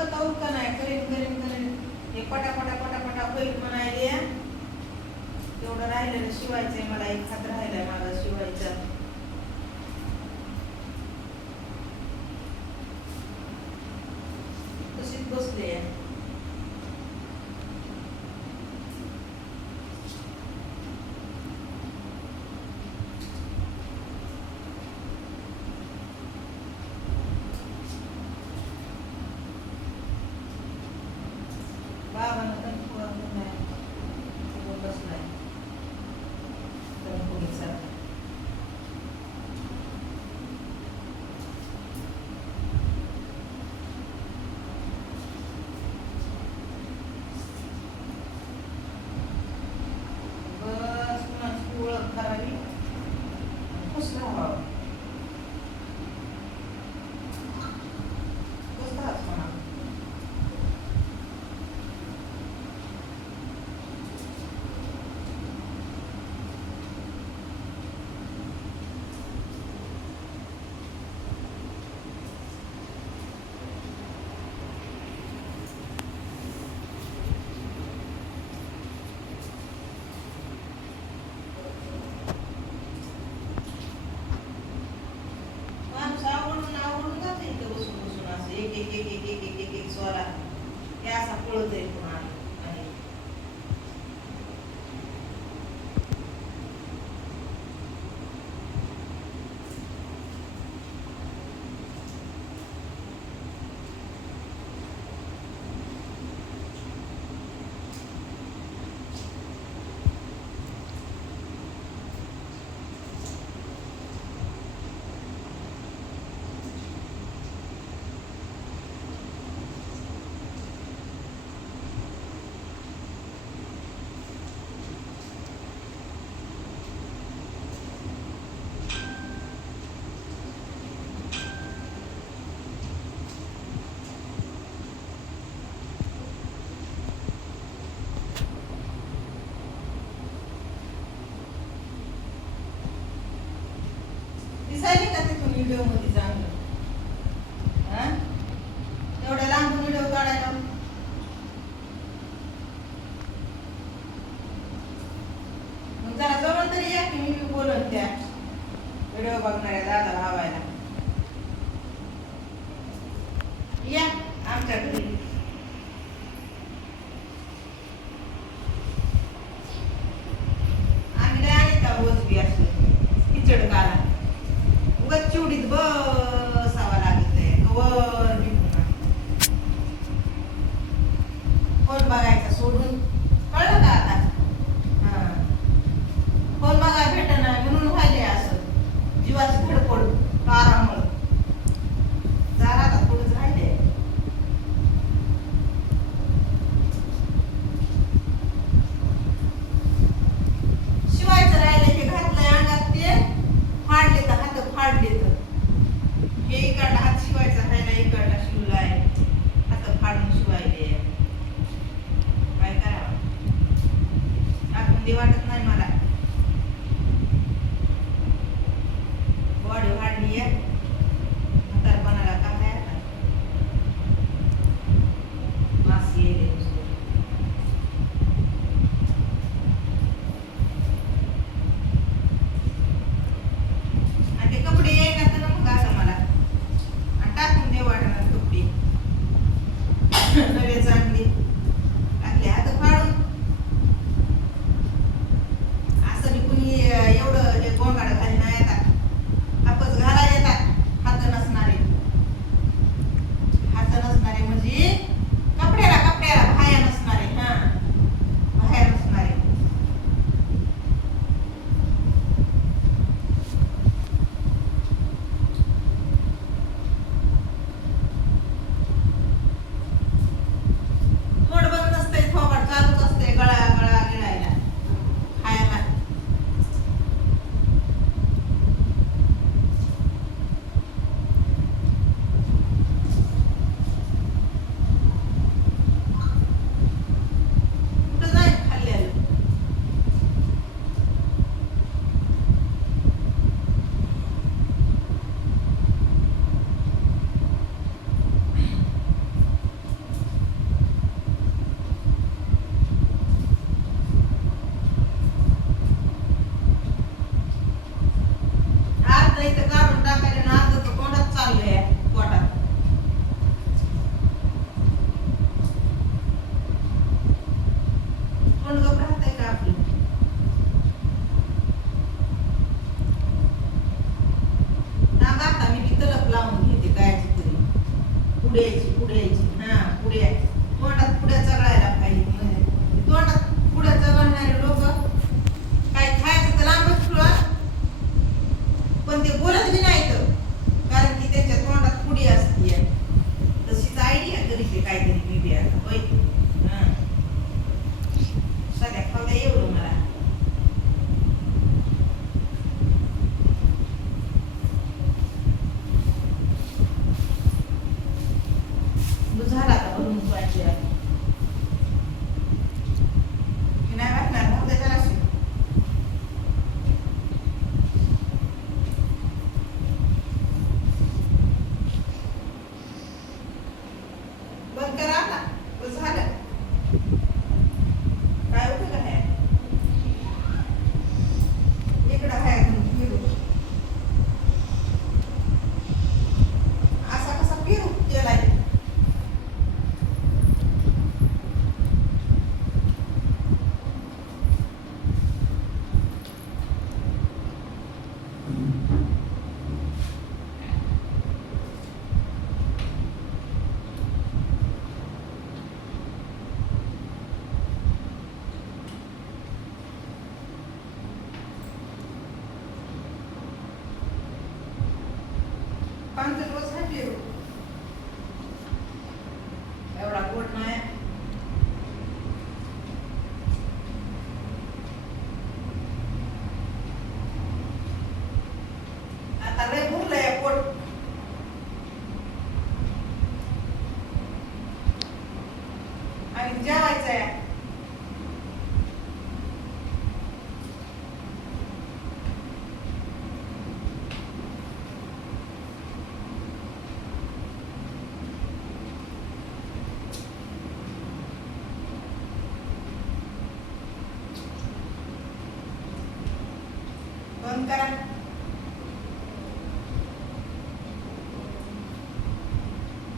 उरकत उरका नाही करीन करीन करीन हे पटापटा पटापटा होईल म्हणायले. तेवढं राहिलेलं शिवायचंय मला, एक हात राहिलाय माझा शिवायचा. तशीच बसले. बाबांना तणफुल बसलाय तणफुलीचा. बस कुणाची ओळख करावी, खुश राहावं. खुश राहाच म्हणा. आवडून जाते इथं बसून बसून असं एक एक एक एक एक एक एक एक स्वरा हे असा पळत आहे पुन्हा. आणि दिसायले का तिथून व्हिडिओ मध्ये चांगलं? एवढ्या लांबून व्हिडिओ काढायला मग जरा जवळ तरी या की मी बोलत त्या व्हिडिओ बघणाऱ्या दादाला हवायला या आमच्या घरी. आम्ही नाही आले का रोज बी असले खिचड काला उगाच चिवडीत बसावा लागतंय कवर बी पुन्हा फोन बघायचा सोडून. कळलं का आता? हा फोन बघायला भेटेना म्हणून व्हायले असं जीवाची धडपड कारामुळं. जरा आता थोडंच राहिले. पुड्याची हा पुड्या तोंडात पुड्या चढायला पाहिजे म्हणजे तोंडात पुड्या चढणारे लोक काय खायचं तर लांबच ठेवा पण ते बोलत बी नाही तर कारण की त्यांच्या तोंडात पुडी असते तशीच आयडिया करीते काहीतरी मी बी आता होय हा सध्या खाऊ द्या एवढं मला झाला आता भरून पाहिजे नाही वाटणार भाऊ त्याच्या राशी बंद करा ना बस झालं काय उपयोग आहे इकडं आहे फिरू असा कसा फिरू केलाय पांढरे रोज आहे पेरू एवढा गोड नाही आता लय भरलंय पोट आणि जेवायचं आहे बंद करा